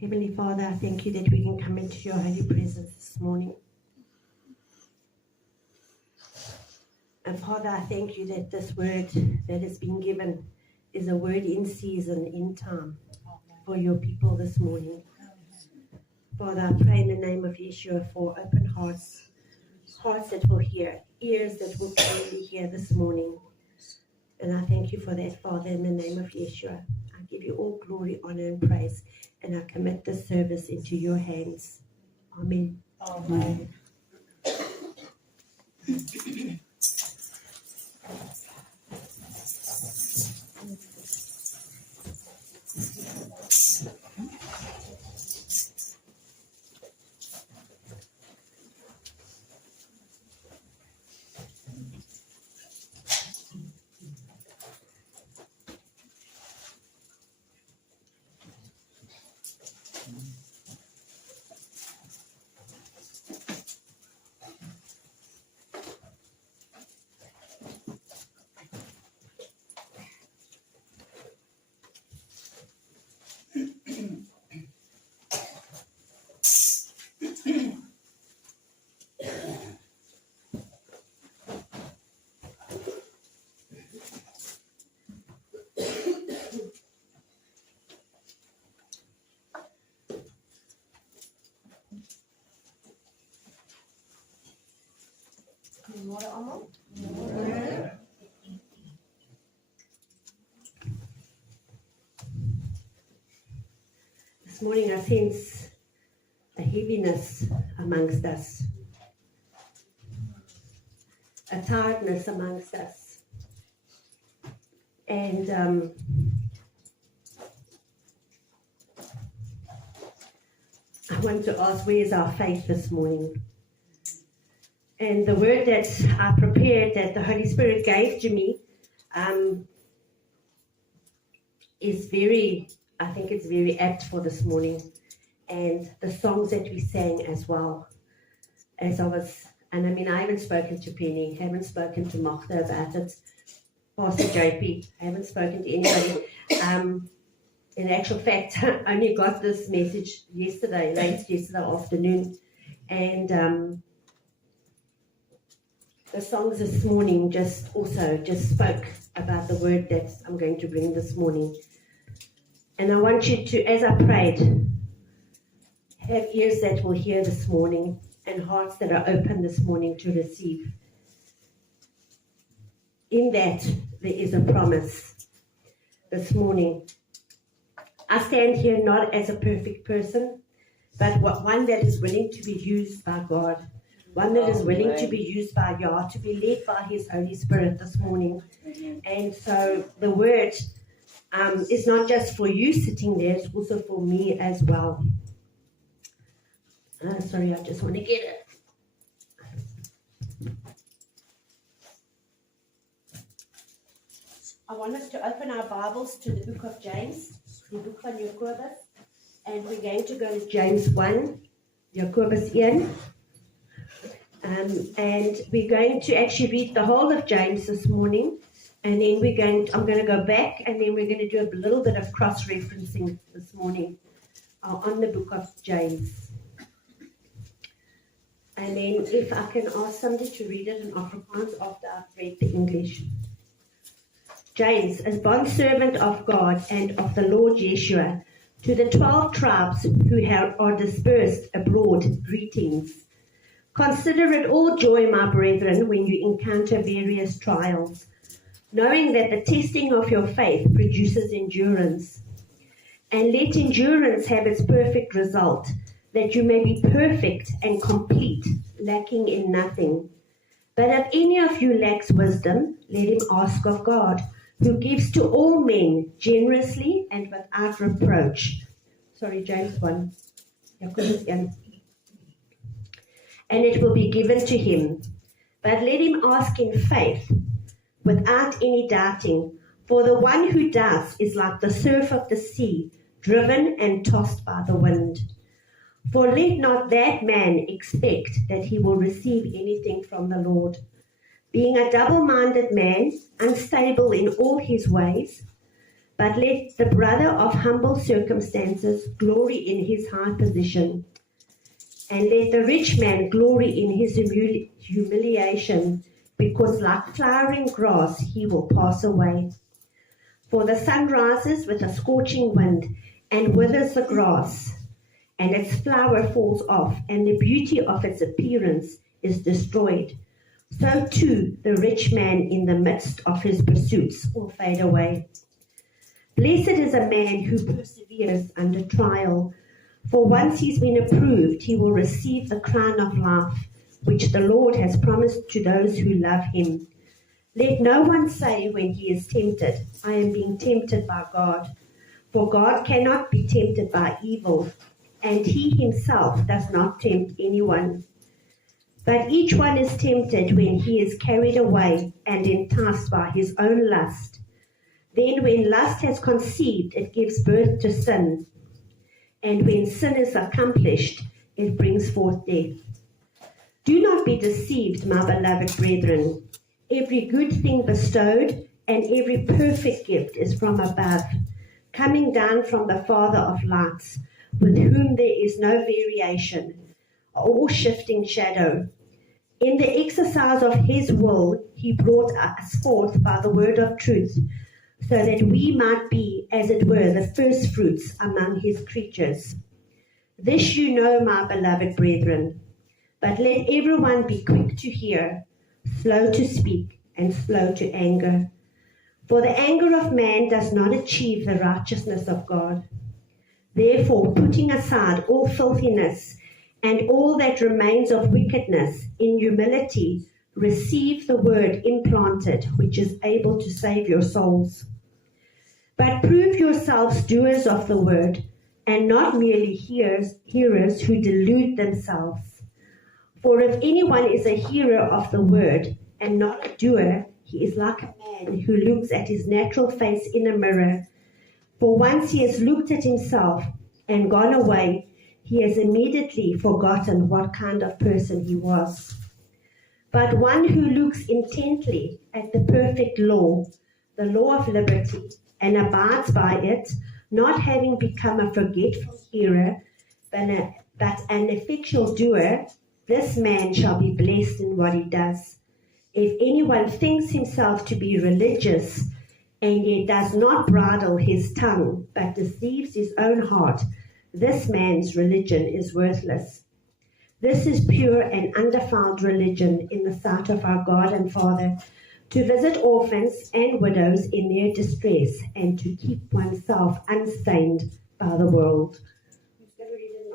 Heavenly Father, I thank you that we can come into your holy presence this morning. And Father, I thank you that this word that has been given is a word in season, in time, for your people this morning. Father, I pray in the name of Yeshua for open hearts, hearts that will hear, ears that will clearly hear this morning. And I thank you for that, Father, in the name of Yeshua. I give you all glory, honor, and praise, and I commit this service into your hands. Amen. Amen. This morning I sense a heaviness amongst us, a tiredness amongst us. And I want to ask, where's our faith this morning? And the word that I prepared, that the Holy Spirit gave to me, is very, I think it's very apt for this morning. And the songs that we sang as well. As I was, and I mean, I haven't spoken to Penny, haven't spoken to Magda about it, Pastor JP, I haven't spoken to anybody. In actual fact, I only got this message yesterday, late yesterday afternoon. And the songs this morning just spoke about the word that I'm going to bring this morning. And I want you to, as I prayed, have ears that will hear this morning and hearts that are open this morning to receive. In that, there is a promise this morning. I stand here not as a perfect person, but one that is willing to be used by God. One that is willing to be used by Yah, to be led by His Holy Spirit this morning. And so the word is not just for you sitting there, it's also for me as well. Sorry, I just want to get it. I want us to open our Bibles to the book of James, the book van Jacobus, and we're going to go to James 1, Jacobus 1. And we're going to actually read the whole of James this morning, and then I'm going to go back, and then we're going to do a little bit of cross-referencing this morning on the book of James. And then if I can ask somebody to read it in Afrikaans after I've read the English. James, as bondservant of God and of the Lord Yeshua, to the 12 tribes who are dispersed abroad, greetings. Consider it all joy, my brethren, when you encounter various trials, knowing that the testing of your faith produces endurance. And let endurance have its perfect result, that you may be perfect and complete, lacking in nothing. But if any of you lacks wisdom, let him ask of God, who gives to all men generously and without reproach. James 1. And it will be given to him. But let him ask in faith, without any doubting. For the one who doubts is like the surf of the sea, driven and tossed by the wind. For let not that man expect that he will receive anything from the Lord, being a double-minded man, unstable in all his ways. But let the brother of humble circumstances glory in his high position, and let the rich man glory in his humiliation, because like flowering grass he will pass away. For the sun rises with a scorching wind and withers the grass, and its flower falls off, and the beauty of its appearance is destroyed. So too the rich man in the midst of his pursuits will fade away. Blessed is a man who perseveres under trial, for once he's been approved, he will receive the crown of life, which the Lord has promised to those who love him. Let no one say when he is tempted, I am being tempted by God. For God cannot be tempted by evil, and he himself does not tempt anyone. But each one is tempted when he is carried away and enticed by his own lust. Then when lust has conceived, it gives birth to sin. And when sin is accomplished, it brings forth death. Do not be deceived, my beloved brethren. Every good thing bestowed and every perfect gift is from above, coming down from the Father of lights, with whom there is no variation or shifting shadow. In the exercise of his will, he brought us forth by the word of truth, so that we might be, as it were, the first fruits among his creatures. This you know, my beloved brethren, but let everyone be quick to hear, slow to speak, and slow to anger. For the anger of man does not achieve the righteousness of God. Therefore, putting aside all filthiness and all that remains of wickedness, in humility, receive the word implanted, which is able to save your souls. But prove yourselves doers of the word, and not merely hearers who delude themselves. For if anyone is a hearer of the word and not a doer, he is like a man who looks at his natural face in a mirror. For once he has looked at himself and gone away, he has immediately forgotten what kind of person he was. But one who looks intently at the perfect law, the law of liberty, and abides by it, not having become a forgetful hearer, but an effectual doer, this man shall be blessed in what he does. If anyone thinks himself to be religious, and yet does not bridle his tongue, but deceives his own heart, this man's religion is worthless. This is pure and undefiled religion in the sight of our God and Father, to visit orphans and widows in their distress, and to keep oneself unstained by the world. Who's going to read it in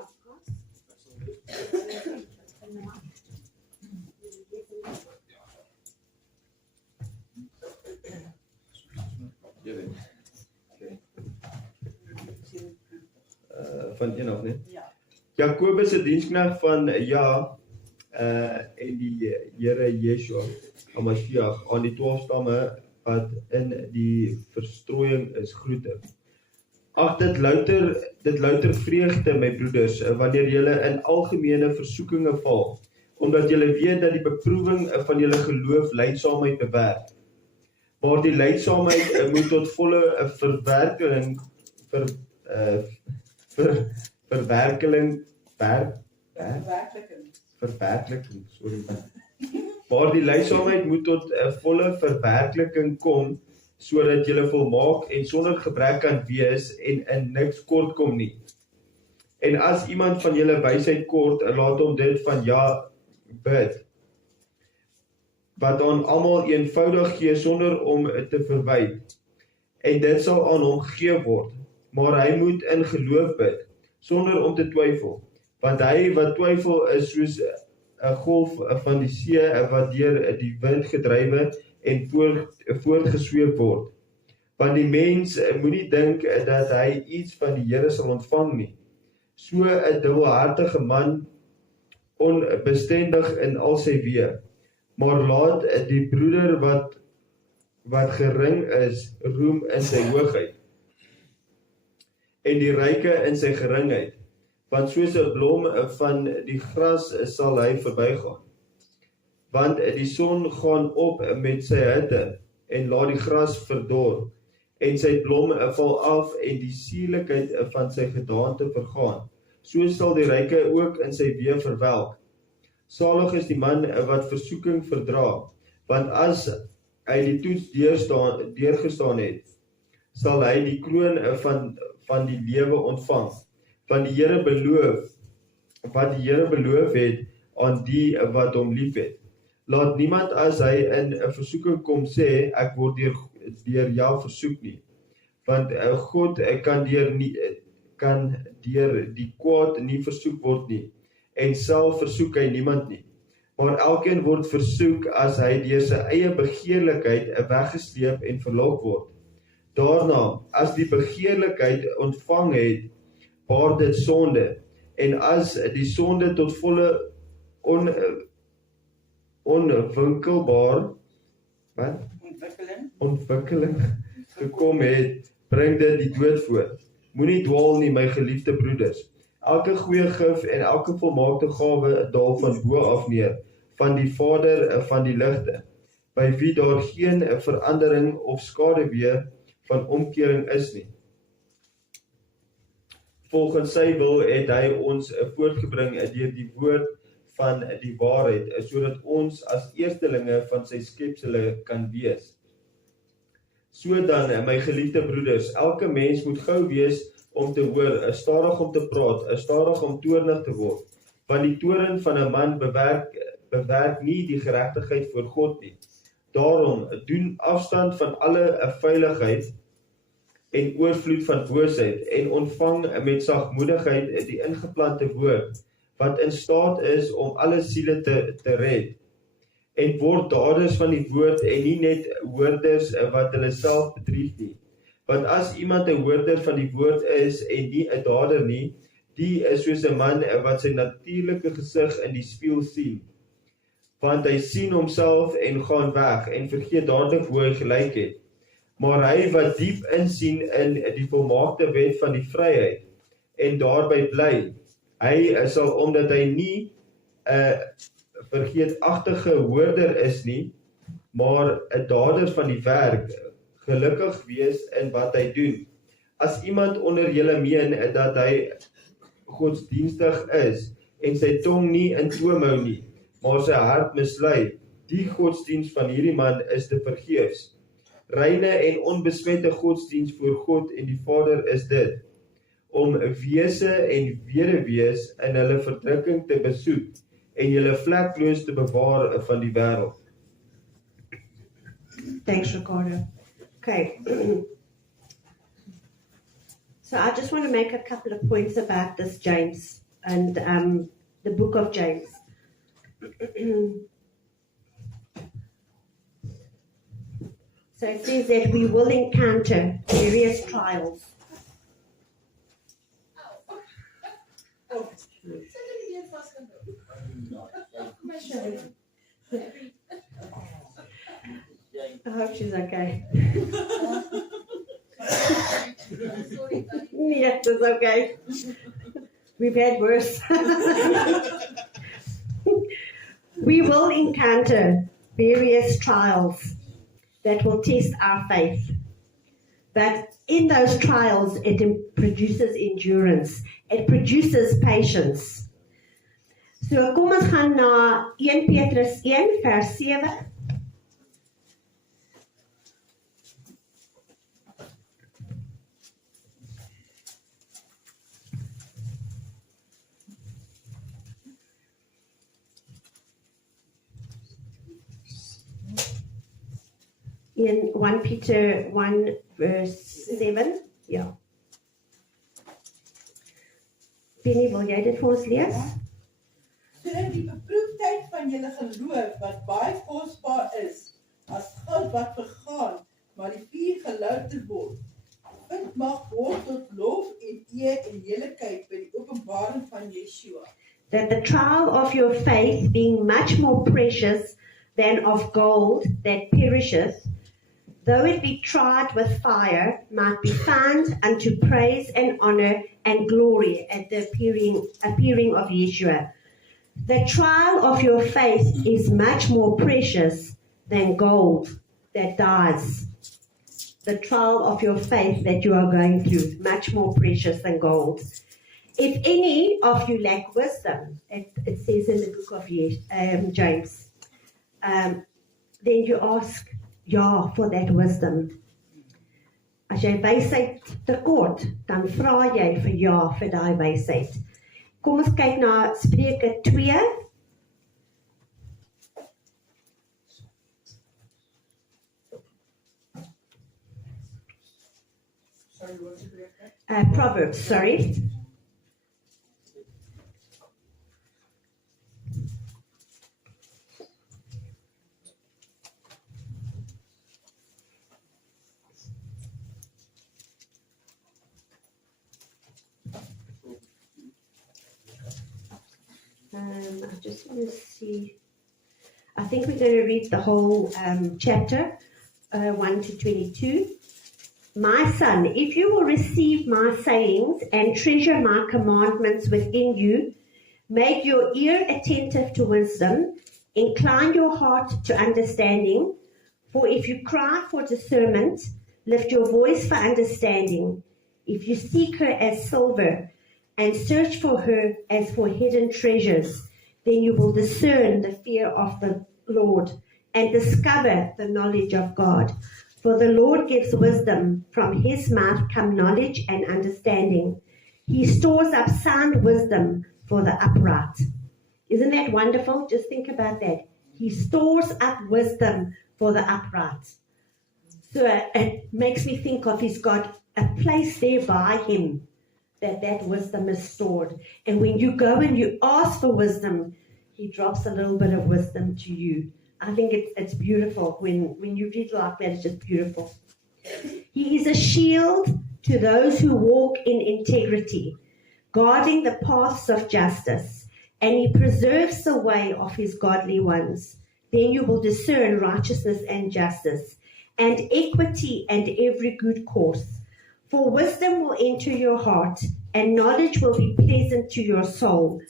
Van 1 af, nee? Ja. Jakobus se diensknegt van en die Here Yeshua HaMashiach aan die 12 stamme wat in die verstrooiing is groete. Ag dit louter vreugde, my broeders, wanneer julle in algemene versoekinge val, omdat julle weet dat die beproewing van julle geloof lydsaamheid bewerk. Maar die lydsaamheid moet tot volle verwerkeling Maar die lydsaamheid moet tot 'n volle verwerkliking kom, sodat julle volmaak en sonder gebrek kan wees en in niks kort kom nie. En as iemand van julle wysheid kort, laat hom dit van bid, wat aan almal eenvoudig gee sonder om te verwy. En dit sal aan hom gegee word. Maar hy moet in geloof bid, sonder om te twyfel, want hy wat twyfel is soos 'n golf van die see wat deur die wind gedrywe en voortgesweep word. Want die mens moenie dink dat hy iets van die Here sal ontvang nie. So 'n dubbelhartige man, onbestendig in al sy weë. Maar laat die broeder wat gering is, roem in sy hoogheid, en die ryke in sy geringheid, want soos 'n blom van die gras sal hy verbygaan. Want die son gaan op met sy hitte, en laat die gras verdor, en sy blom val af en die sierlikheid van sy gedaante vergaan. So sal die ryke ook in sy weë verwelk. Salig is die man wat versoeking verdra, want as hy die toets deurgestaan het, sal hy die kroon van die lewe ontvang. Van die Here beloof, wat die Here beloof het aan die wat hom liefhet. Laat niemand as hy in 'n versoeking kom sê, ek word deur jou versoek nie. Want God kan deur die kwaad nie versoek word nie, en self versoek hy niemand nie. Maar elkeen word versoek as hy deur sy eie begeerlikheid weggesleep en verlok word. Daarna, as die begeerlikheid ontvang het, baar dit sonde, en as die sonde tot volle ontwikkeling gekom het, bring dit die dood voort. Moenie dwaal nie, my geliefde broeders. Elke goeie gif en elke volmaakte gawe daal van bo af neer, van die Vader van die ligte, by wie daar geen verandering of skaduwee van omkering is nie. Volgens sy wil het hy ons voortgebring deur die woord van die waarheid, sodat ons as eerstelinge van sy skepsele kan wees. So dan, my geliefde broeders, elke mens moet gou wees om te hoor, stadig om te praat, stadig om toornig te word, want die toorn van 'n man bewerk nie die geregtigheid voor God nie. Daarom, doen afstand van alle veiligheid en oorvloed van boosheid, en ontvang met sagmoedigheid die ingeplante woord, wat in staat is om alle siele te red, en word daders van die woord, en nie net hoorders wat hulle self bedrieg nie. Want as iemand 'n hoorder van die woord is, en nie 'n dader nie, die is soos 'n man wat sy natuurlike gesig in die spieël sien. Want hy sien homself en gaan weg, en vergeet dadelik hoe hy gelyk het. Maar hy wat diep insien in die volmaakte wet van die vryheid, en daarby bly, hy sal, omdat hy nie 'n vergeetachtige hoorder is nie, maar 'n dader van die werk, gelukkig wees in wat hy doen. As iemand onder julle meen dat hy godsdienstig is, en sy tong nie in toom hou nie, maar sy hart mislei, die godsdienst van hierdie man is te vergeefs. Reine en onbesmette godsdienst voor God en die Vader is dit, om wese en weduwees in hulle verdrukking te besoek, en julle vlekloos te bewaar van die wêreld. Thanks, Ricardo. Okay. So I just want to make a couple of points about this James and the book of James. So it says that we will encounter various trials. I hope she's okay. Yes, it's okay. We've had worse. We will encounter various trials that will test our faith. But in those trials, it produces endurance. It produces patience. So kom ons gaan na 1 Petrus 1 vers 7. In 1 Peter 1 verse 7, ja. Penny, wil jy dit vir ons lees? Sodat die beproefdheid van julle geloof, wat baie kosbaar is, as goud wat vergaan, maar die vuur gelouter word, vind mag word tot lof en eer en heerlikheid by die openbaring van Yeshua. That the trial of your faith, being much more precious than of gold that perisheth, though it be tried with fire, might be found unto praise and honor and glory at the appearing of Yeshua. The trial of your faith is much more precious than gold that dies. the trial of your faith that you are going through, much more precious than gold. If any of you lack wisdom, it says in the book of James, then you ask Yah for that wisdom. As jy wysheid tekort, dan vra jy vir Yah vir daai wysheid. Kom ons kyk na Spreuke 2. Proverbs, sorry. I just want to see. I think we're going to read the whole chapter, 1 to 22. My son, if you will receive my sayings and treasure my commandments within you, make your ear attentive to wisdom, incline your heart to understanding, for if you cry for discernment, lift your voice for understanding. If you seek her as silver and search for her as for hidden treasures, then you will discern the fear of the Lord and discover the knowledge of God. For the Lord gives wisdom, from his mouth come knowledge and understanding. He stores up sound wisdom for the upright. Isn't that wonderful? Just think about that. He stores up wisdom for the upright. So it makes me think of he's got a place there by him that wisdom is stored. And when you go and you ask for wisdom, he drops a little bit of wisdom to you. I think it's beautiful. When you read like that, it's just beautiful. He is a shield to those who walk in integrity, guarding the paths of justice, and he preserves the way of his godly ones. Then you will discern righteousness and justice, and equity and every good course. For wisdom will enter your heart, and knowledge will be pleasant to your soul.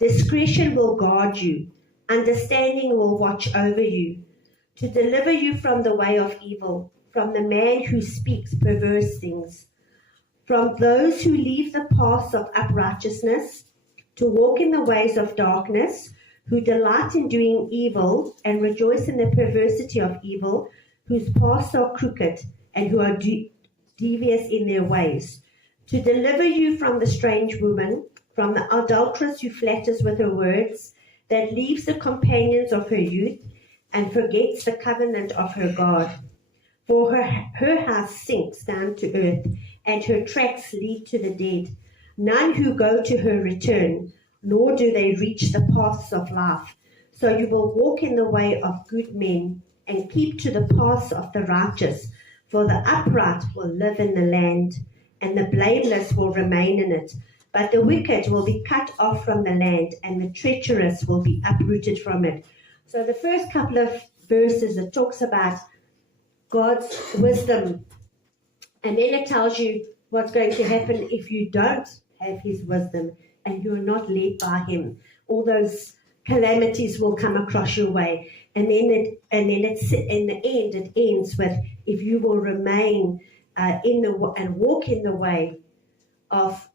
Discretion will guard you. Understanding will watch over you, to deliver you from the way of evil, from the man who speaks perverse things, from those who leave the paths of uprightness, to walk in the ways of darkness, who delight in doing evil and rejoice in the perversity of evil, whose paths are crooked and who are devious in their ways, to deliver you from the strange woman, from the adulteress who flatters with her words, that leaves the companions of her youth and forgets the covenant of her God. For her house sinks down to earth, and her tracks lead to the dead. None who go to her return, nor do they reach the paths of life. So you will walk in the way of good men, and keep to the paths of the righteous. For the upright will live in the land, and the blameless will remain in it. But the wicked will be cut off from the land, and the treacherous will be uprooted from it. So the first couple of verses, it talks about God's wisdom. And then it tells you what's going to happen if you don't have his wisdom and you're not led by him. All those calamities will come across your way. And then in the end, it ends with, if you will remain and walk in the way of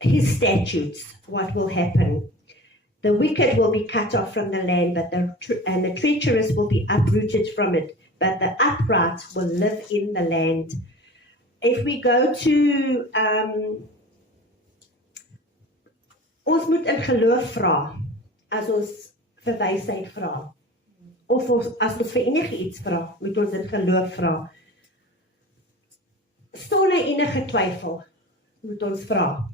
his statutes, what will happen? The wicked will be cut off from the land, and the treacherous will be uprooted from it, but the upright will live in the land. If we go to, ons moet in geloof vra, as ons vir wysheid vra. Of as ons vir enige iets vra, moet ons in geloof vra. Sonder enige twyfel, moet ons vra.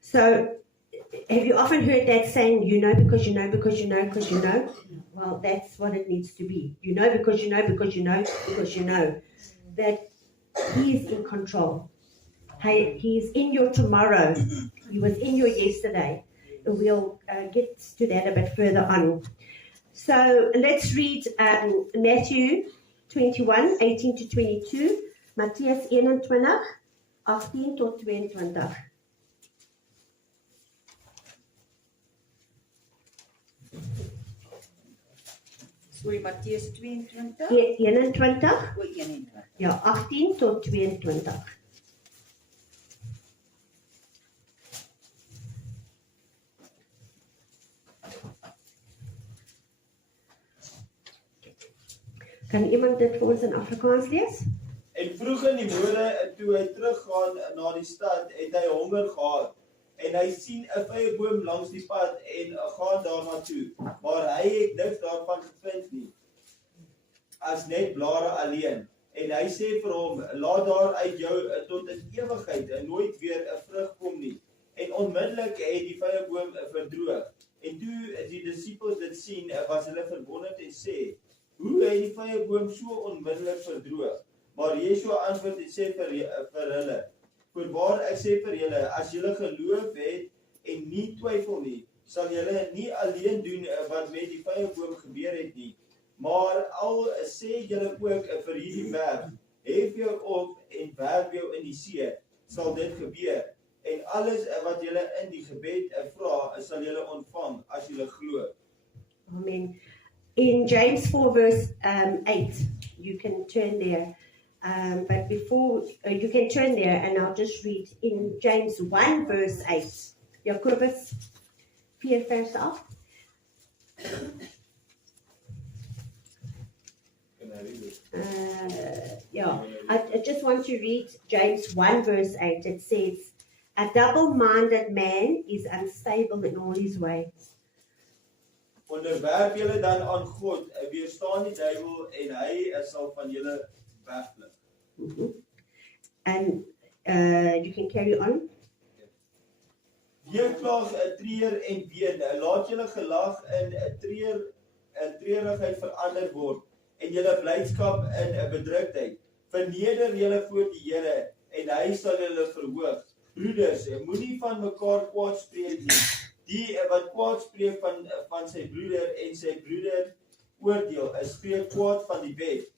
So, have you often heard that saying, you know because you know, because you know, because you know? Well, that's what it needs to be. You know because you know, because you know, because you know. That he is in control. He's in your tomorrow. He was in your yesterday. We'll get to that a bit further on. So let's read Matthew 21, 18 to 22, Matthias 21, 18 tot 22. Sorry, Matteus 22 21, o 21. ja, 18 tot 22. Kan iemand dit vir ons in Afrikaans lees? En vroeg in die môre, toe hy teruggaan na die stad, het hy honger gehad. En hy sien 'n vyeboom langs die pad en gaan daarna toe. Maar hy het niks daarvan gevind nie, as net blare alleen. En hy sê vir hom, laat daar uit jou tot in ewigheid en nooit weer 'n vrug kom nie. En onmiddellik het die vyeboom verdroog. En toe die disippels dit sien, was hulle verwonderd en sê, hoe het die vyeboom so onmiddellik verdroog? Maar Yeshua antwoord en sê vir hulle, voorwaar ek sê vir julle, as julle geloof het en nie twyfel nie, sal julle nie alleen doen wat met die vyeboom gebeur het nie, maar al sê julle ook vir hierdie berg, hef jou op en werp jou in die see, sal dit gebeur. En alles wat julle in die gebed vra, sal julle ontvang as julle glo. Amen. In James 4 verse 8, you can turn there. But before, you can turn there and I'll just read in James 1 verse 8. Jakobus 4 vers 8. Yeah, I just want to read James 1 verse 8. It says, a double-minded man is unstable in all his ways. Onderwerp julle dan aan God, weerstaan die duiwel en hy sal van julle wegvlug. And you can carry on. Weerklag, treur en ween, laat julle gelag in treurigheid verander word en julle blydskap in bedruktheid. Verneder julle voor die Here en hy sal julle verhoog. Broeders, moenie van mekaar kwaad spreek nie. Die wat kwaad spreek van sy broeder en sy broeder oordeel, spreek kwaad van die wet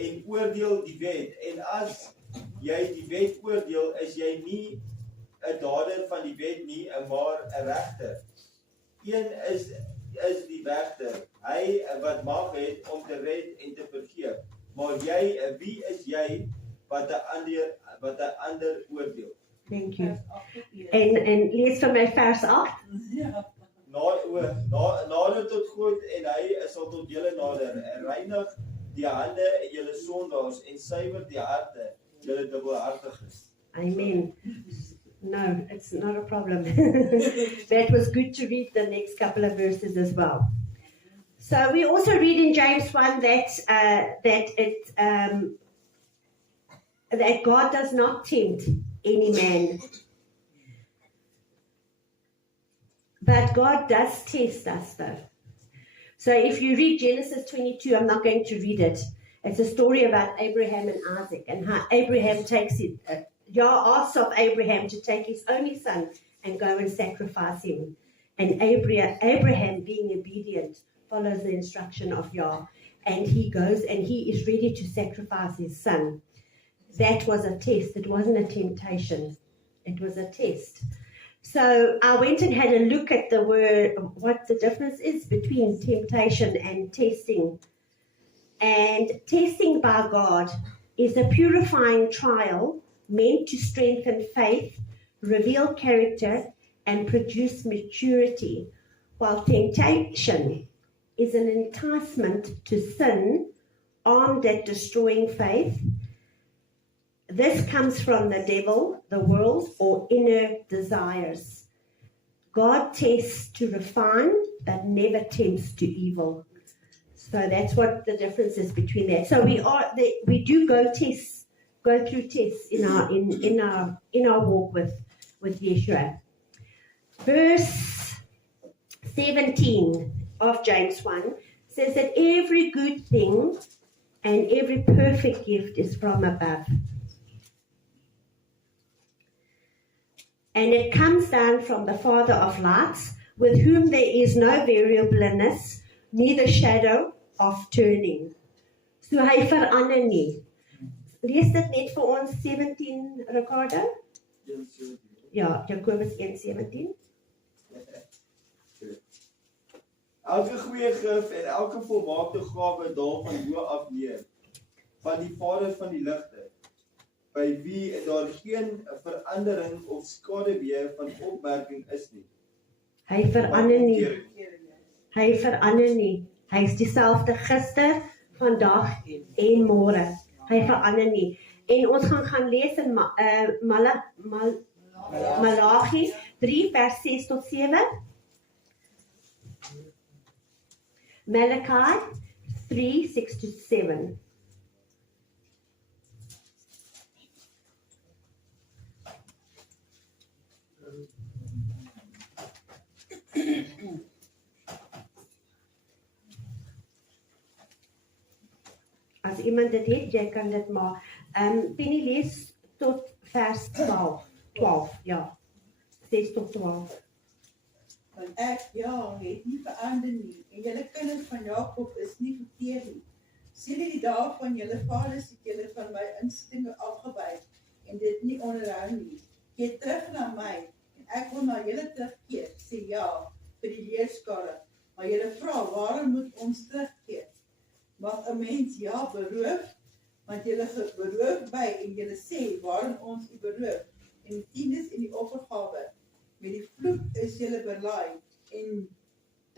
en oordeel die wet. En as jy die wet oordeel, is jy nie 'n dader van die wet nie, maar 'n regter. Een is die regter, hy wat mag het om te red en te vergeef. Maar jy, wie is jy wat 'n ander oordeel? Thank you. En lees van my vers 8. Ja. Nader tot God en hy sal tot julle nader. Reinig die hande julle sondaars en suiwer die harte julle dubbelhartiges. Amen. No, it's not a problem. That was good to read the next couple of verses as well. So we also read in James 1 that God does not tempt any man, but God does test us though. So if you read Genesis 22, I'm not going to read it. It's a story about Abraham and Isaac and how Abraham takes it. Yah asks of Abraham to take his only son and go and sacrifice him. And Abraham, being obedient, follows the instruction of Yah. And he goes and he is ready to sacrifice his son. That was a test. It wasn't a temptation. It was a test. So I went and had a look at the word, what the difference is between temptation and testing. And testing by God is a purifying trial meant to strengthen faith, reveal character, and produce maturity, while temptation is an enticement to sin armed at destroying faith. This comes from the devil, the world, or inner desires. God tests to refine, but never tempts to evil. So that's what the difference is between that. So we do go through tests in our walk with Yeshua. Verse 17 of James 1 says that every good thing and every perfect gift is from above. And it comes down from the Father of lights, with whom there is no variableness, neither shadow of turning. So hy verander nie. Lees dit net vir ons 17, Ricardo? Ja, Jakobus 1:17. Elke goeie gif en elke volmaakte gawe daal van bo af neer, van die Vader van die ligte, by wie daar geen verandering of skaduwee van opmerking is nie. Hy verander nie. Hy verander nie. Hy is dieselfde gister, vandag en môre. Hy verander nie. En ons gaan lees in Malagi 3 vers 6 tot 7. Malachi 3, 6 to 7. As iemand dit het, jy kan dit maar. Penny lees tot vers 12, ja. 6 tot 12. Want ek, ja, het nie verander nie, en julle kinders van Jakob is nie verteer nie. Sien die dae van julle vaders het julle van my instinge afgewyk, en dit nie onderhou nie. Keer terug na my, en ek wil na julle terugkeer, sê ja, vir die leerskare. Maar julle vra, waarom moet ons terugkeer? Mag 'n mens ja beroof, want julle beroof by, en julle sê, waarom ons u beroof, en die tiendes en die offergawe. Met die vloek is julle berlaai, en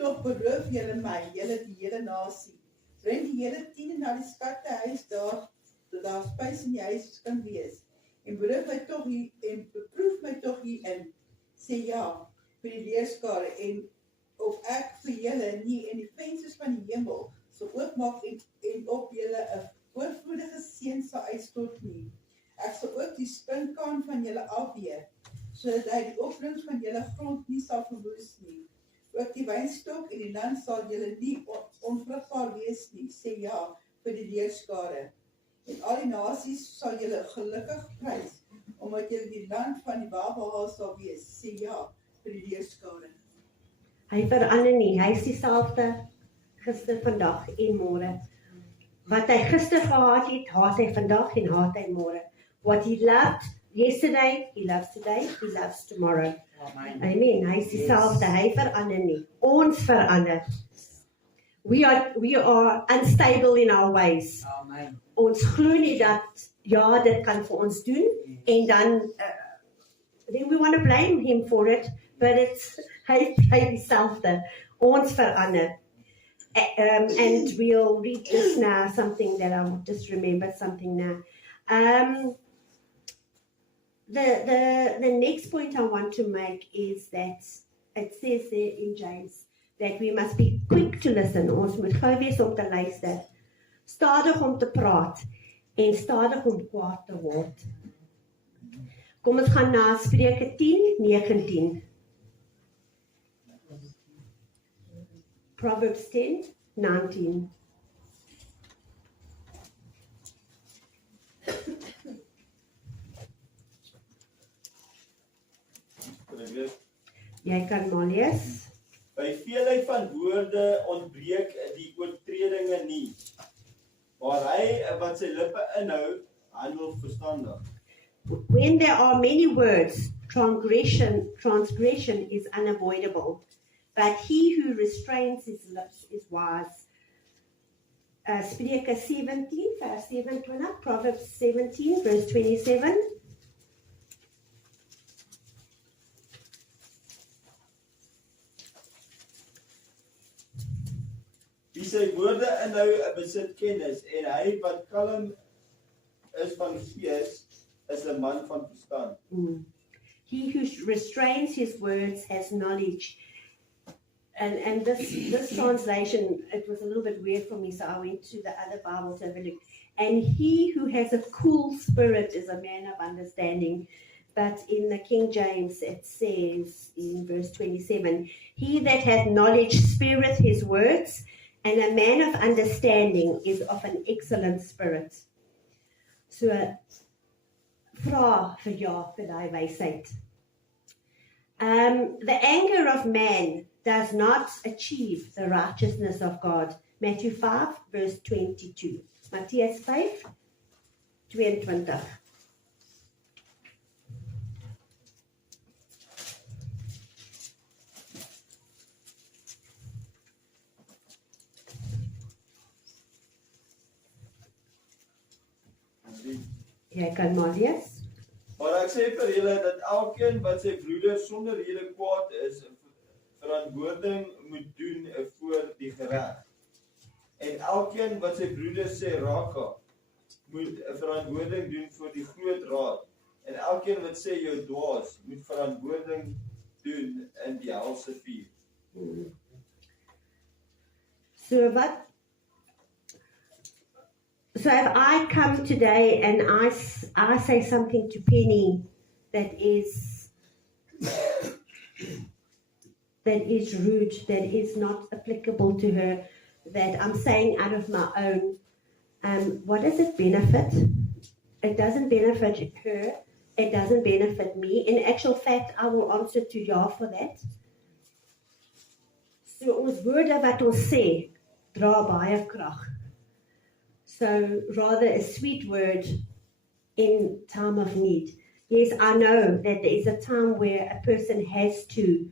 tog beroof julle my, julle die hele nasie. Bring die hele tiende na die skattehuis daar, dat daar spys in die huis kan wees. En beroof my tog hier, en beproef my tog hierin, sê ja, vir die leerskare, en of ek vir julle nie in die vensters van die hemel sal oopmaak en op julle 'n oorvloedige seën sal uitstort nie. Ek sal ook die sprinkaan van julle afweer, sodat hy die opbrengs van julle grond nie sal verwoes nie. Ook die wynstok en die land sal julle nie onvrugbaar wees nie, sê ja, vir die leerskare. En al die nasies sal julle gelukkig prys, omdat julle die land van die Babel sal wees, sê ja, vir die leerskare. Hy verander nie, hy is dieselfde gister, vandag en môre. Wat hy gister gehad het, haat hy vandag en haat hy môre. What he loved yesterday, he loves today, he loves tomorrow. Amen. Hy is dieselfde, hy verander nie. Ons verander. We are unstable in our ways. Amen. Ons glo nie dat ja, dit kan vir ons doen, en dan then we want to blame him for it, but hy dieselfde. Ons verander. And we'll read this now, something that I just remembered something now. The next point I want to make is that it says there in James that we must be quick to listen. Ons moet gou wees om te luister, stadig om te praat en stadig om kwaad te word. Kom ons gaan na Spreuke 10:19. Proverbs 10:19. Jy kan maar lees. By veelheid van woorde ontbreek die oortredinge nie, maar hy wat sy lippe inhou, handel verstandig. When there are many words, transgression is unavoidable, but he who restrains his lips is wise. Spreuke 17, vers 27, Proverbs 17, verse 27. Wie sy woorde inhou, besit kennis, en hy wat kalm is van gees, is 'n man van verstand. He who restrains his words has knowledge. And this translation, it was a little bit weird for me, so I went to the other Bible to have a look. And he who has a cool spirit is a man of understanding. But in the King James, it says in verse 27, he that hath knowledge spareth his words, and a man of understanding is of an excellent spirit. So, vra vir ja, vir daai wysheid. The anger of man does not achieve the righteousness of God. Matthew 5, verse 22. Matthäus 5, 22. jy kan maar lees. Maar ek sê vir julle dat elkeen wat sy broeder sonder rede kwaad is, verantwoording moet doen voor die gereg. En elkeen wat sy broeder sê raka, moet 'n verantwoording doen voor die groot raad. En elkeen wat sê jou dwaas, moet verantwoording doen in die helse vuur. So if I come today and I say something to Penny that is rude, that is not applicable to her, that I'm saying out of my own, what does it benefit? It doesn't benefit her. It doesn't benefit me. In actual fact, I will answer to Ja for that. So ons woorde wat ons sê, dra baie krag. So rather a sweet word in time of need. Yes, I know that there is a time where a person has to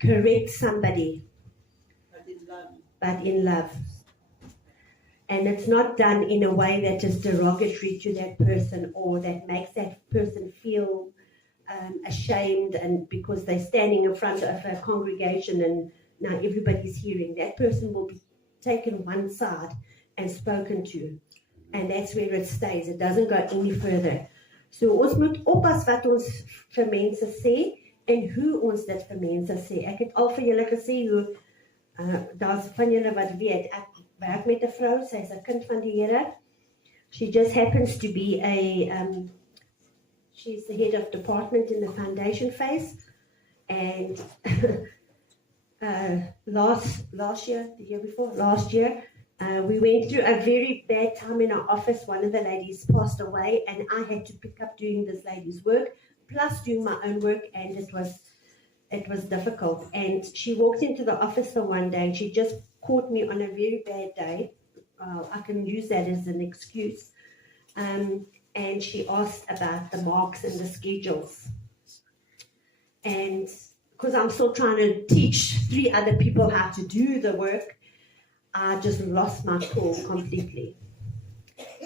correct somebody, but in love. And it's not done in a way that is derogatory to that person or that makes that person feel ashamed, and because they're standing in front of a congregation and now everybody's hearing. That person will be taken one side and spoken to. And that's where it stays. It doesn't go any further. So ons moet oppas wat ons vir mense sê en hoe ons dit vir mense sê. Ek het al vir julle gesê hoe daar's van julle wat weet, ek werk met 'n vrou, sy's 'n kind van die Here. She just happens to be she's the head of department in the foundation phase. And last year, the year before, last year, we went through a very bad time in our office. One of the ladies passed away, and I had to pick up doing this lady's work, plus doing my own work, and it was difficult. And she walked into the office for one day, and she just caught me on a very bad day. I can use that as an excuse. And she asked about the marks and the schedules. And because I'm still trying to teach 3 other people how to do the work, I just lost my cool completely.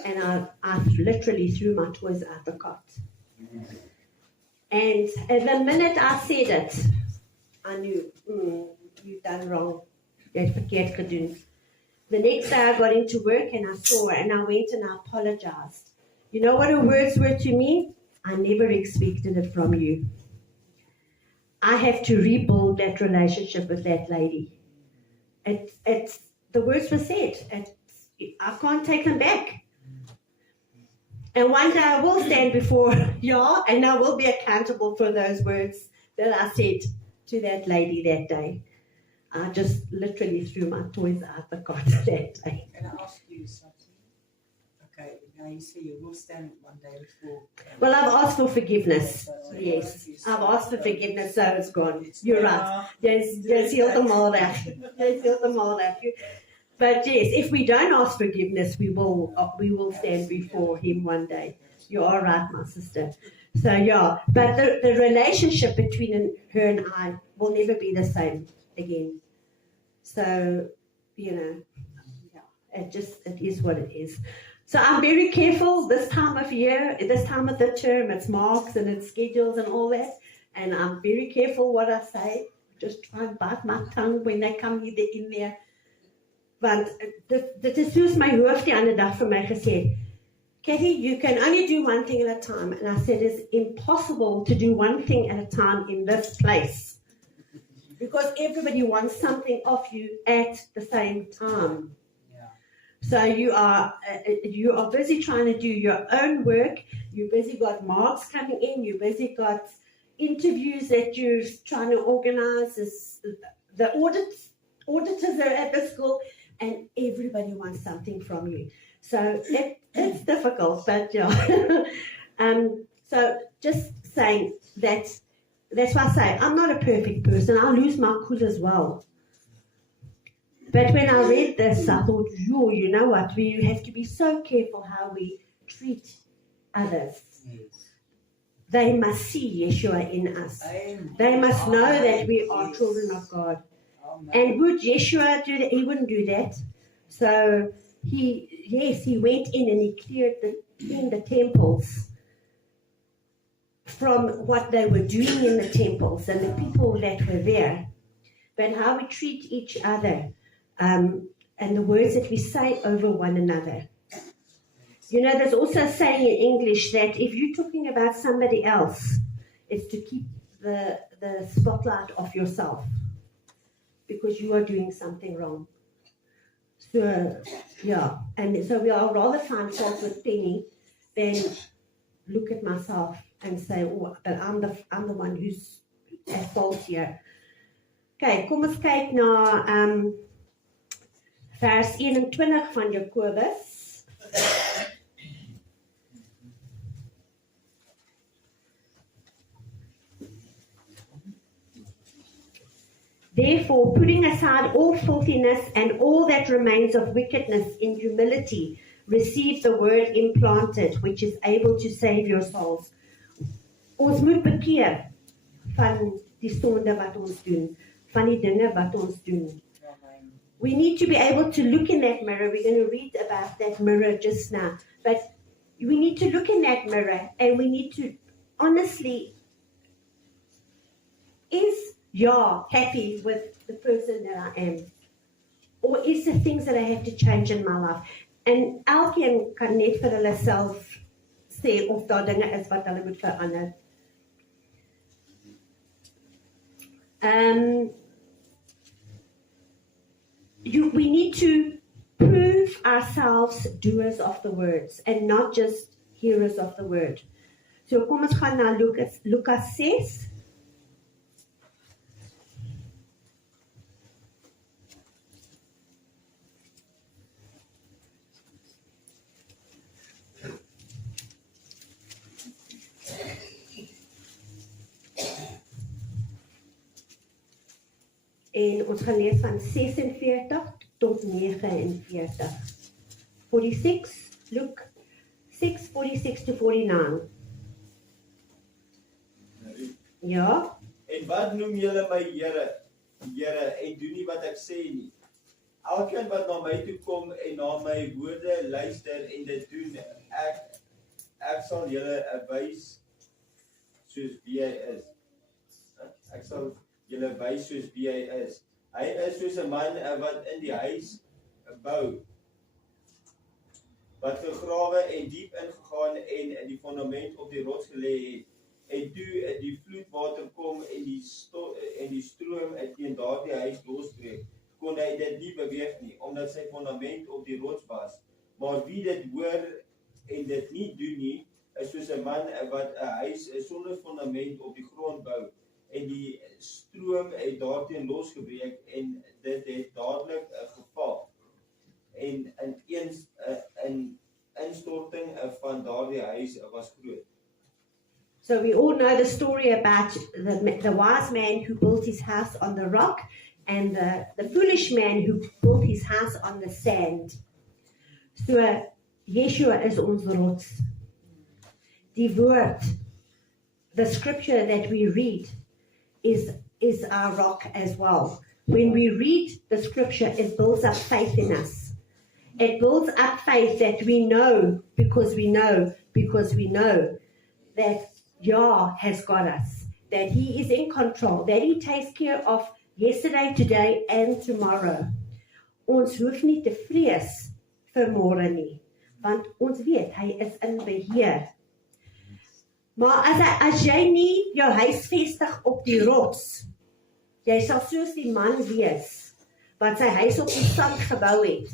And I literally threw my toys out the cot. And the minute I said it, I knew, you've done wrong. You had verkeerd gedoen. The next day I got into work and I saw her and I went and I apologized. You know what her words were to me? I never expected it from you. I have to rebuild that relationship with that lady. It's the words were said. I can't take them back. And one day I will stand before y'all and I will be accountable for those words that I said to that lady that day. I just literally threw my toys out the cot that day. Can I ask you something? Okay, now you say you will stand one day before. Well, I've asked for forgiveness. Yes, I've asked for forgiveness, so it's gone. You're right. Jy's heeltemal reg. Jy's heeltemal reg. But yes, if we don't ask forgiveness, we will stand before Him one day. You are right, my sister. So yeah, but the relationship between her and I will never be the same again. So, yeah, it is what it is. So I'm very careful this time of year, this time of the term. It's marks and it's schedules and all that, and I'm very careful what I say. Just try and bite my tongue when they come in there. Want dit is soos my hoof die ander dag vir my gesê, Kathy, you can only do one thing at a time. And I said, it's impossible to do one thing at a time in this place. Because everybody wants something of you at the same time. Yeah. So you are busy trying to do your own work. You're busy got marks coming in. You're busy got interviews that you're trying to organize. The auditors are at the school. And everybody wants something from you. So it's difficult, but yeah. So just saying that's why I say I'm not a perfect person. I'll lose my cool as well. But when I read this, I thought, you know what? We have to be so careful how we treat others. Yes. They must see Yeshua in us. Amen. They must know that we are children of God. Amen. And would Yeshua do that? He wouldn't do that. So he went in and he cleared in the temples from what they were doing in the temples and the people that were there, but how we treat each other and the words that we say over one another. You know, there's also a saying in English that if you're talking about somebody else, it's to keep the spotlight off yourself because you are doing something wrong. So, yeah, and so we are rather find fault with Penny than look at myself and say, oh, but I'm the one who's at fault here. Okay, kom ons kyk na vers 21 van Jakobus. Therefore, putting aside all filthiness and all that remains of wickedness in humility, receive the word implanted, which is able to save your souls. Ons moet bekeer van die sonde wat ons doen, van die dinge wat ons doen. We need to be able to look in that mirror. We're going to read about that mirror just now. But we need to look in that mirror and we need to honestly, is Yah happy with the person that I am? Or is there things that I have to change in my life? En elkeen kan net vir hulle self sê of daar dinge is wat hulle moet verander. We need to prove ourselves doers of the words and not just hearers of the word. So kom ons gaan na Lukas 6. En ons gaan lees van 46 tot 49. 46, Luke 6, 46 to 49. Ja? En wat noem julle my Here, Here, en doen nie wat ek sê nie? Elkeen wat na my toe kom en na my woorde luister en dit doen, ek sal julle wys soos wie hy is. Ek sal julle wys soos wie hy is. Hy is soos 'n man wat in die huis bou, wat gegrawe en diep ingegaan en in die fundament op die rots gelê het. En toe die vloedwater kom en die stroom teen daardie huis losbreek, kon hy dit nie beweeg nie, omdat sy fundament op die rots was. Maar wie dit hoor en dit nie doen nie, is soos 'n man wat 'n huis sonder fundament op die grond bou. En die stroom het daarteen losgebreek en dit het dadelik geval. En in instorting van daardie huis was groot. So we all know the story about the wise man who built his house on the rock and the foolish man who built his house on the sand. So Yeshua is ons rots. Die woord, the scripture that we read, is our rock as well. When we read the scripture, it builds up faith in us. It builds up faith that we know because we know that Yah has got us, that He is in control, that He takes care of yesterday, today and tomorrow. Ons hoef nie te vrees vir môre nie, want ons weet Hy is in beheer. Maar as jy nie jou huis vestig op die rots, jy sal soos die man wees, wat sy huis op die sand gebou het.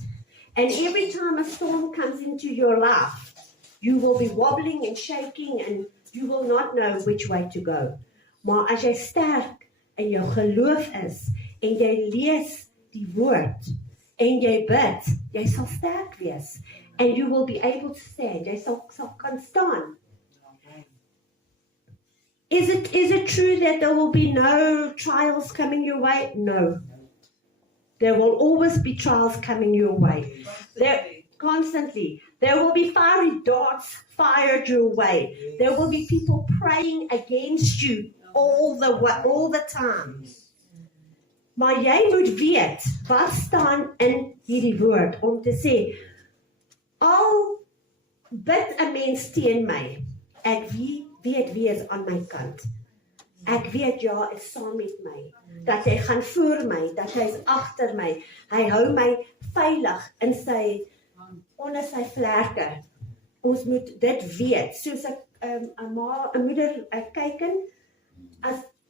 And every time a storm comes into your life, you will be wobbling and shaking and you will not know which way to go. Maar as jy sterk in jou geloof is, en jy lees die woord, en jy bid, jy sal sterk wees. And you will be able to stand, jy sal kan staan. Is it true that there will be no trials coming your way? No. There will always be trials coming your way. Constantly. There will be fiery darts fired your way. There will be people praying against you all the time. Maar jy moet weet wat staan in hierdie woord om te sê, al bid 'n mens teen my. Ek weet wie is aan my kant. Ek weet ja, is saam met my. Dat hy gaan voor my, dat hy is agter my. Hy hou my veilig in onder sy vlerke. Ons moet dit weet. Soos 'n moeder kyk in,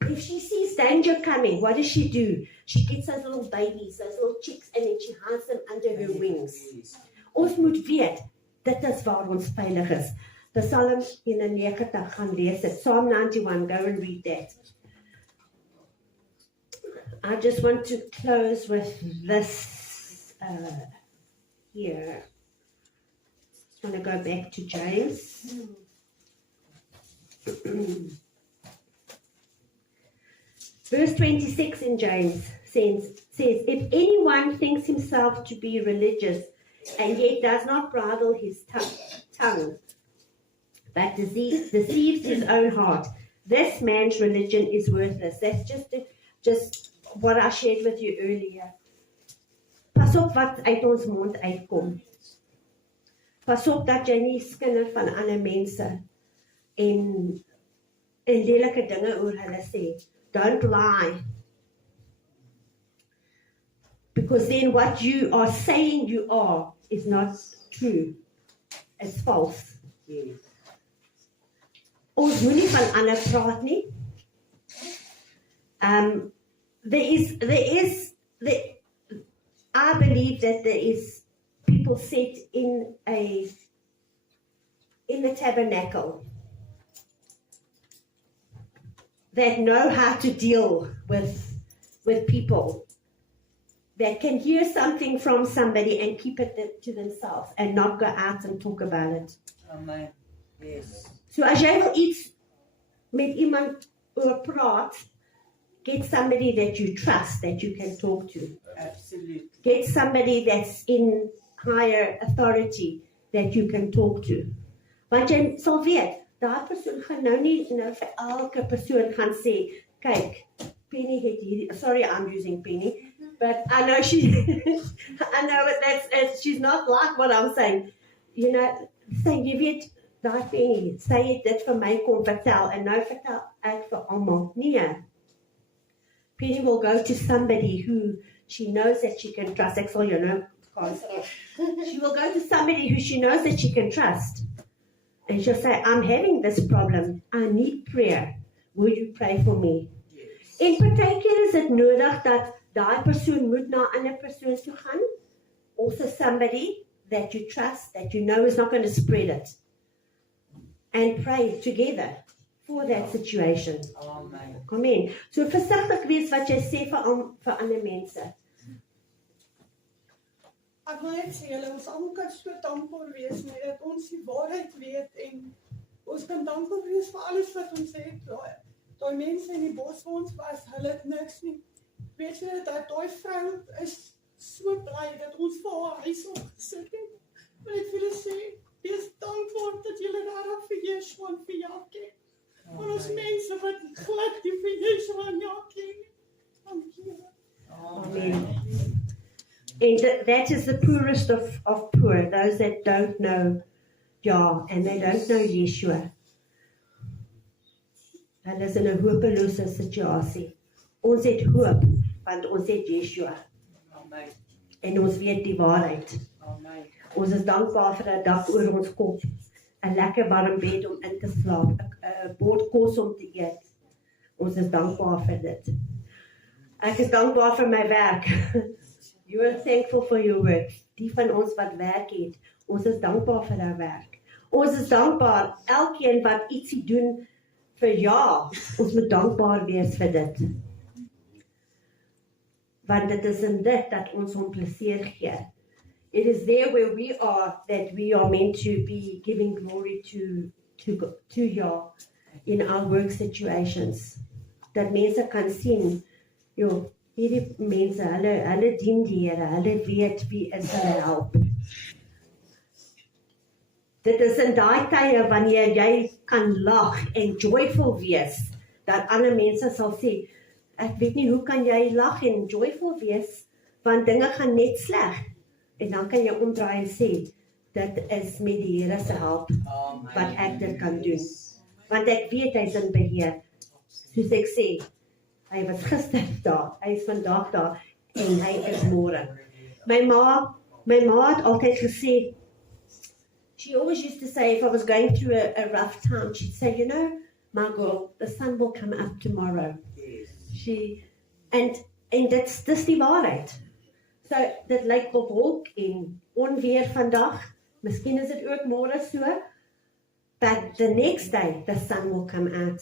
if she sees danger coming, what does she do? She gets those little babies, those little chicks, and then she hides them under her wings. Ons moet weet, dit is waar ons veilig is. Psalm 91 gaan lees dit. Psalm 91, go and read that. I just want to close with this here. I want to go back to James. Verse 26 in James says, if anyone thinks himself to be religious and yet does not bridle his tongue, but deceives his own heart, this man's religion is worthless. That's just what I shared with you earlier. Pas op wat uit ons mond uitkom. Pas op dat jy nie skinder van ander mense en lelike dinge oor hulle sê. Don't lie. Because then what you are saying you are is not true. It's false. Yes. Ons moenie van ander praat nie. I believe that there is people set in the tabernacle that know how to deal with people, that can hear something from somebody and keep it to themselves and not go out and talk about it. Amen. Yes. So as jy wil iets met iemand oor praat, get somebody that you trust, that you can talk to. Absolutely. Get somebody that's in higher authority that you can talk to. Want jy sal weet, daai persoon gaan nou nie vir elke persoon gaan sê, kyk, Penny het hierdie, sorry I'm using Penny, but I know I know she's not like what I'm saying. You know, saying jy weet, daai Penny, sy het dit vir my kom vertel en nou vertel ek vir almal. Nee. Penny will go to somebody who she knows that she can trust. Axel, you know, she will go to somebody who she knows that she can trust. And she'll say, I'm having this problem. I need prayer. Will you pray for me? Yes. En partykeer is dit nodig dat daai persoon moet na 'n ander persoon toe gaan. Also somebody that you trust, that you know is not going to spread it. And pray together for that situation. Amen. Amen. So versigtig wees wat jy sê vir ander mense. Ek wil net sê, ons almal kan so dankbaar wees met dat ons die waarheid weet en ons kan dankbaar wees vir alles wat ons het. Daai mense in die bos waar ons was, hulle het niks nie. Weet jy dat daai vrou is so bly dat ons vir haar huis opgesit het. Wil ek vir julle sê, wees dankbaar dat julle daar vir Yeshua en vir Jackie. En ons mense wat glad die vir Yeshua en Jackie. Dankie. Amen. And that is the poorest of poor, those that don't know Jah and they don't know Yeshua. Hulle is in 'n hopelose situasie. Ons het hoop, want ons het Yeshua. Amen. En ons weet die waarheid. Amen. Ons is dankbaar vir 'n dak oor ons kop, 'n lekker warm bed om in te slaap, 'n bord kos om te eet. Ons is dankbaar vir dit. Ek is dankbaar vir my werk. You are thankful for your work. Die van ons wat werk het, ons is dankbaar vir haar werk. Ons is dankbaar, elkeen wat ietsie doen vir ja, ons moet dankbaar wees vir dit. Want dit is in dit dat ons hom plesier gee. It is there where we are that we are meant to be giving glory to Yah in our work situations. Dat mense kan sien, joh, hierdie mense, hulle dien die Here, hulle weet wie is hulle help. Dit is in daai tye wanneer jy kan lag en joyful wees, dat ander mense sal sê, ek weet nie hoe kan jy lag en joyful wees, want dinge gaan net sleg. En dan kan jy omdraai en sê, dit is met die Here se hulp wat ek dit kan doen. Yes. Want ek weet hy's in beheer. Soos ek sê, hy was gister daar, hy is vandag daar en hy is môre. My ma het altyd gesê, she always used to say if I was going through a rough time, she'd say, you know, my girl, the sun will come up tomorrow. En dis die waarheid. So, dit lyk bewolk en onweer vandag. Miskien is dit ook môre so. But the next day, the sun will come out.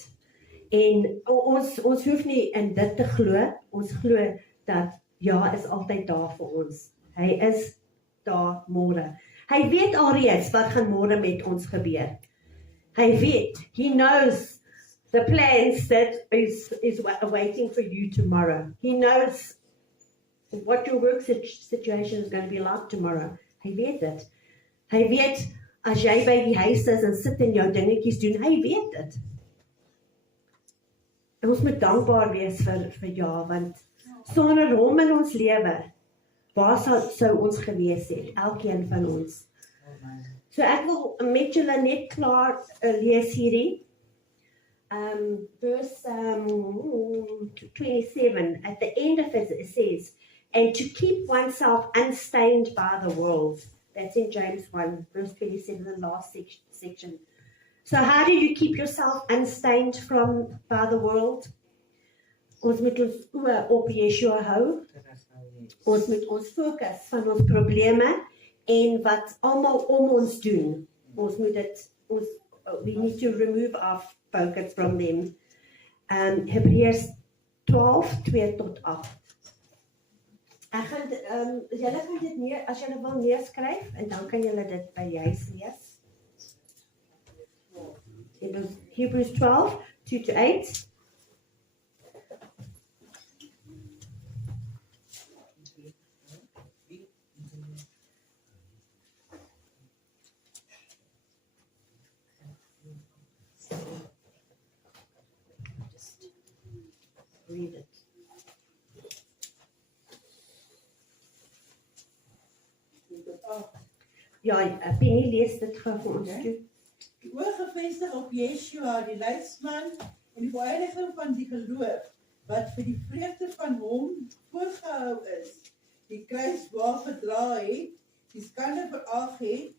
En ons hoef nie in dit te glo. Ons glo dat ja is altyd daar vir ons. Hy is daar môre. Hy weet alreeds wat gaan môre met ons gebeur. Hy weet. He knows the plans that is awaiting for you tomorrow. He knows what your work situation is going to be like tomorrow. Hy weet dit. Hy weet as jy by die huis is en sit en jou dingetjies doen, hy weet dit. En ons moet dankbaar wees vir ja, want sonder hom in ons lewe, waar sou ons gewees het, elkeen van ons. So ek wil met julle net klaar lees hierdie. Verse 27, at the end of it says, and to keep oneself unstained by the world. That's in James 1, verse 27, the last section. So how do you keep yourself unstained by the world? Ons moet ons oë op Yeshua hou. Ons moet ons fokus van ons probleme en wat almal om ons doen. Ons moet dit, we need to remove our focus from them. Hebreërs 12, 2 tot 8. Ek gaan, julle kan dit as julle wil neerskryf, en dan kan julle dit by die huis lees. Hebrews 12, 2 to 8. Read it. Ja, Penny lees dit gou vir ons toe. Die oog gefestig op Yeshua, die leidsman en die verheerliking van die geloof, wat vir die vreugde van hom voorgehou is, die kruis zwaar gedra het, die skande verag het,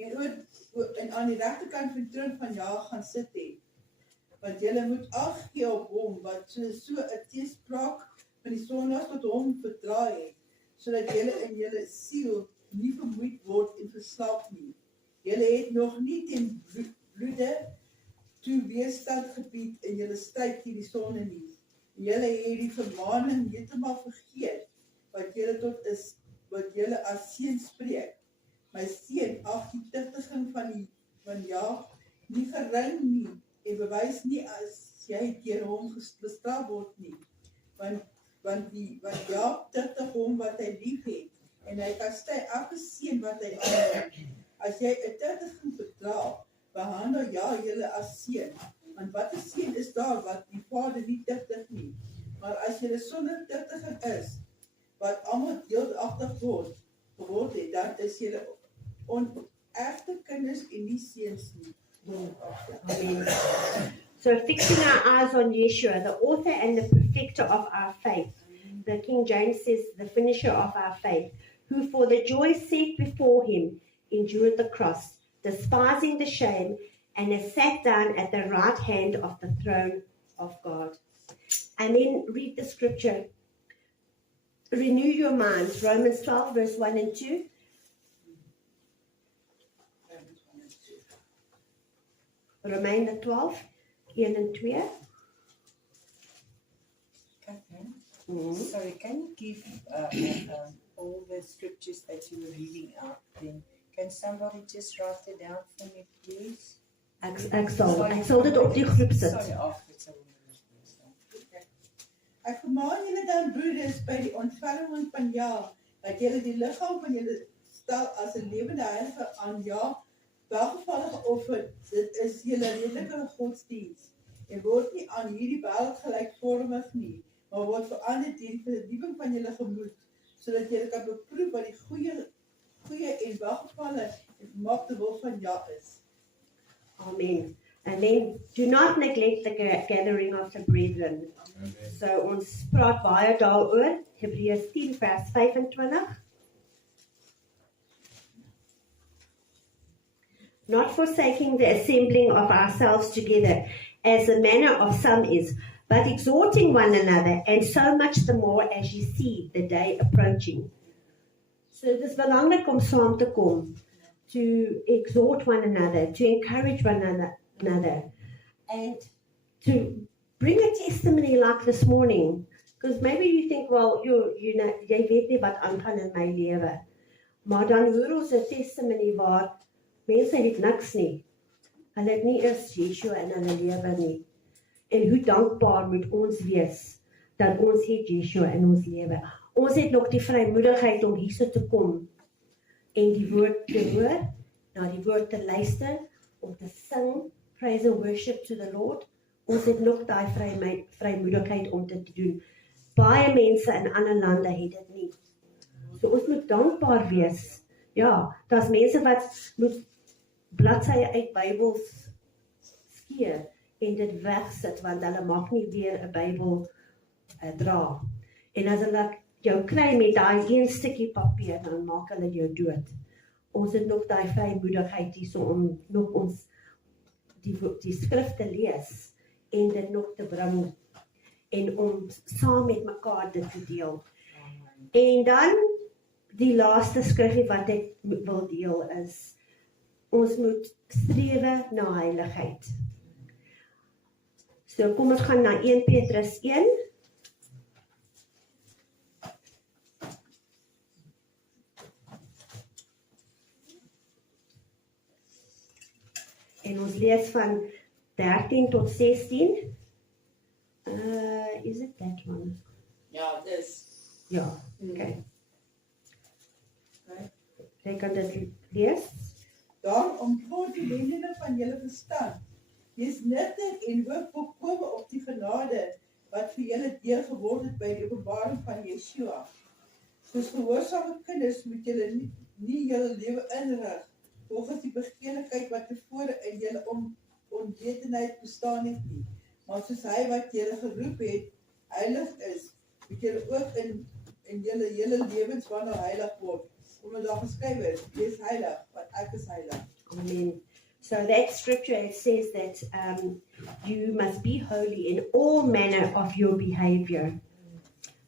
en aan die regterkant van die troon van Jah gaan sit het. Want julle moet ag gee op hom, wat so 'n teespraak van die sondaars tot hom verdra het, sodat julle in julle siel nie vermoeid word en verslaap nie. Julle het nog nie ten bloede toe weerstand gebied in julle stryd teen die sonde nie. Julle het die vermaning heeltemal vergeet, wat julle as seun spreek. My seun, ag die tugtiging van Jah nie gering nie, en bewys nie as jy deur hom bestraf word nie. Want Jah tugtig hom wat hy lief het, en hy kastei elke seun wat hy aanneem. As jy 'n tugtiging bedra, behandel Jah julle as seun. Want watter seun is daar wat die Vader nie tugtig nie? Maar as julle sonder tugtiging is, wat almal deelagtig geword het, dan is julle onegte kinders en nie seuns nie. Amen. So fixing our eyes on Yeshua, the author and the perfecter of our faith. The King James says, the finisher of our faith, who for the joy set before him endured the cross, despising the shame, and has sat down at the right hand of the throne of God. And then read the scripture. Renew your minds. Romans 12, verse 1 and 2. Romeinen 12, 1 en 2. Sorry, can you give all the scriptures that you were reading out then? Can somebody just write it down for me, please? Ek sal dit op die groep sit. Sorry, afgezet. Ek vermaan julle dan, broeders, by die ontferming van Jah, dat julle die liggaam van julle stel as 'n lewende heilige aan Jah, welgevallig geoffer. Dit is julle redelike godsdiens, en word nie aan hierdie wêreld gelykvormig nie, maar word verander deur die vernuwing van julle gemoed, sodat julle kan beproef wat die goeie en welgevalle en vermaakte wil van Jah is. Amen. And then, do not neglect the gathering of the brethren. So ons praat baie daaroor, Hebreërs 10 vers 25. Not forsaking the assembling of ourselves together, as the manner of some is, but exhorting one another, and so much the more as you see the day approaching. So it is belangrik om saam te kom, to exhort one another, to encourage one another, and to bring a testimony like this morning. Because maybe you think, well, you know, jy weet nie wat aangaan in my lewe. Maar dan hoor ons 'n testimony waar mense het niks nie. Hulle het nie eers Yeshua in hulle lewe nie. En hoe dankbaar moet ons wees dat ons het Yeshua in ons lewe. Ons het nog die vrymoedigheid om hierso te kom en die woord te hoor, na die woord te luister, om te sing, praise and worship to the Lord. Ons het nog daai vrymoedigheid om dit te doen. Baie mense in ander lande het dit nie. So ons moet dankbaar wees. Ja, daar's mense wat moet bladsye uit Bybels skeer en dit wegsit, want hulle mag nie weer 'n Bybel dra. En as hulle jou kry met daai een stukkie papier, dan maak hulle jou dood. Ons het nog daai vrymoedigheid hierso om nog ons die skrif te lees en dit nog te bring en om saam met mekaar dit te deel. En dan die laaste skrifgie wat ek wil deel is, ons moet strewe na heiligheid. So kom ons gaan na 1 Petrus 1. En ons lees van 13 tot 16. Is it that one? Ja, dis. Ja, okay. Jy kan dit lees. Daarom God die wendende van julle verstand. Wees nuttig en hoop volkome op die genade wat vir julle deel geword het by die openbaring van Yeshua. Soos gehoorsame kinders moet julle nie julle lewe inrig volgens die begeerlikheid wat tevore in julle onwetendheid bestaan het nie. Maar soos hy wat julle geroep het, heilig is, moet julle ook in julle hele lewenswandel heilig word. Omdat daar geskrywe is, wees heilig, want ek is heilig. Amen. So that scripture it says that you must be holy in all manner of your behavior.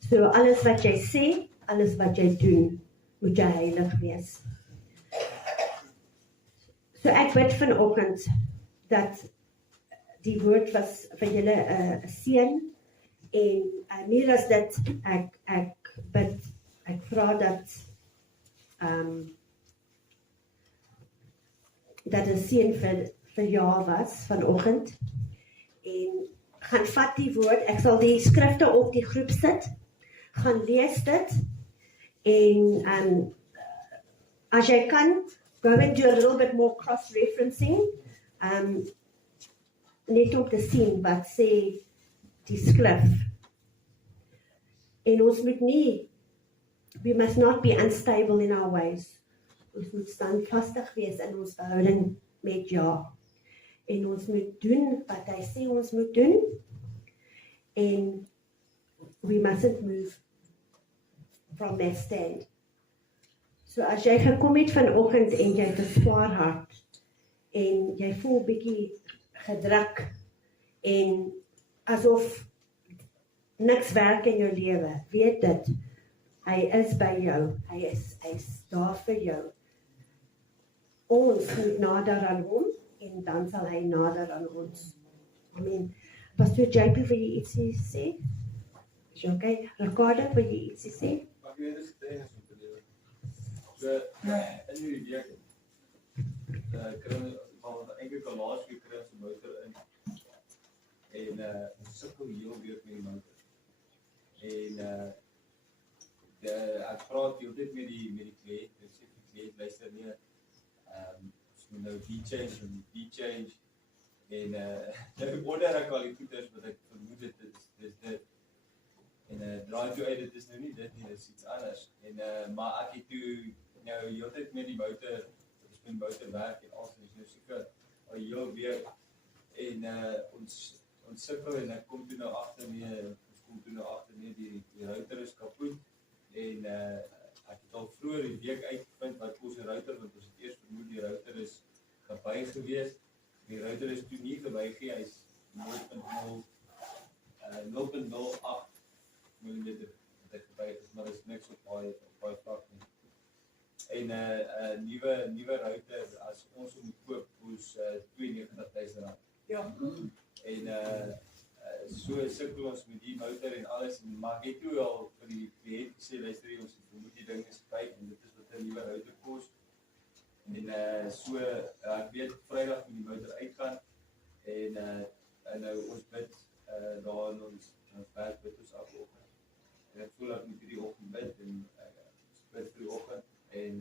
So alles wat jy sê, alles wat jy doen, moet jy heilig wees. So ek bid vanoggend dat die woord was vir julle 'n seën en meer as dit ek bid, ek vra dat dat 'n seën vir jaar was vanoggend en gaan vat die woord, ek sal die skrifte op die groep sit, gaan lees dit en as jy kan, go and do a little bit more cross-referencing, net om te sien wat sê die skrif. En ons moet nie, we must not be unstable in our ways. Ons moet standvastig wees in ons verhouding met Jah. En ons moet doen wat hy sê ons moet doen. En we mustn't move from that stand. So as jy gekom het vanoggend en jy het 'n swaar hart en jy voel bietjie gedruk en asof niks werk in jou lewe, weet dit, hy is by jou, hy is daar vir jou. Ons moet nader aan hom en dan sal hy nader aan ons. Amen. Pastor JP, wil jy ietsie sê? Is jy okay? Ricardo, wil jy ietsie sê? Mag jy dit sê as om te lewe? So, in die week, kry ons enkele laasweek kry ons 'n motor in. En ons sukkel heel weer met die motor. En ek praat heeltyd met die kliënt, ek sê die kliënt luister nie, ons moet nou D-change, en nou order ek al die goeders wat ek vermoed het, is dit, en draai toe uit, dit is nou nie dit nie, dit is iets anders, en maar ek het toe nou die hele tyd met die motor, ons met motor werk en alles, is nou seker al heel week, en ons sukkel en ek kom toe nou agter nee, die router is kapoet, en ek het al vroeër die week uitgevind wat kos die router, want ons het eers vermoed die router is gebuig gewees, die router is toe nie gebuig nie, hy is 0.08 mm wat ek gebuig is, maar is niks op baie vlak nie. En nuwe router, as ons moet koop, koos R92,000. Ja. En so sukkel ons met die motor en alles, maar ek het toe al vir die kliënt gesê, luister jy, ons moet die ding eens kyk, en dit is wat 'n nuwe router kos. En so, ek weet Vrydag moet die motor uitgaan, en nou ons bid, daar in ons werk bid ons afgeoggend. En ek voel ek moet hierdie oggend bid, en ons bid vir die oggend, en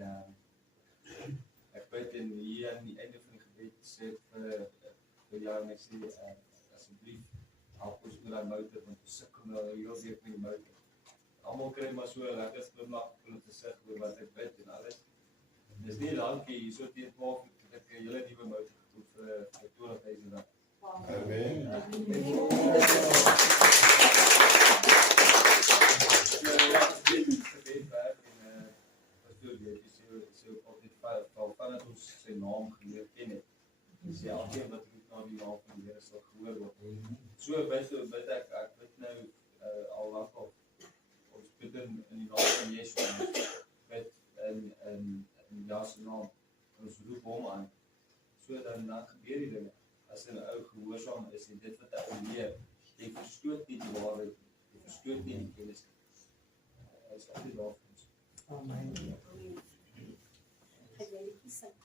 ek bid en hier aan die einde van die gebed sê vir jou en ek sê, asseblief, help ons met die motor, want ons sukkel nou heel week met die motor. Almal kry maar so 'n lekker glimlag op hulle gesig oor wat ek bid en alles. Dis nie lankie, hier so teen 12 het ek 'n hele nuwe motor gekoop vir R20,000. Amen. Vanaf ons sy naam geleer ken het, is die elkeen wat roep na die naam van die Here sal gehoor word. So bid ek bid nou al lank al, ons bid in die naam van Yeshua, ons bid in Ja se naam, ons roep hom aan, so dan gebeur die dinge, as 'n ou gehoorsaam is en dit wat hy leer, jy verstoot nie die waarheid, jy verstoot nie die kennis, hy is altyd daar vir ons. Amen. Gaan jy liedjie sing?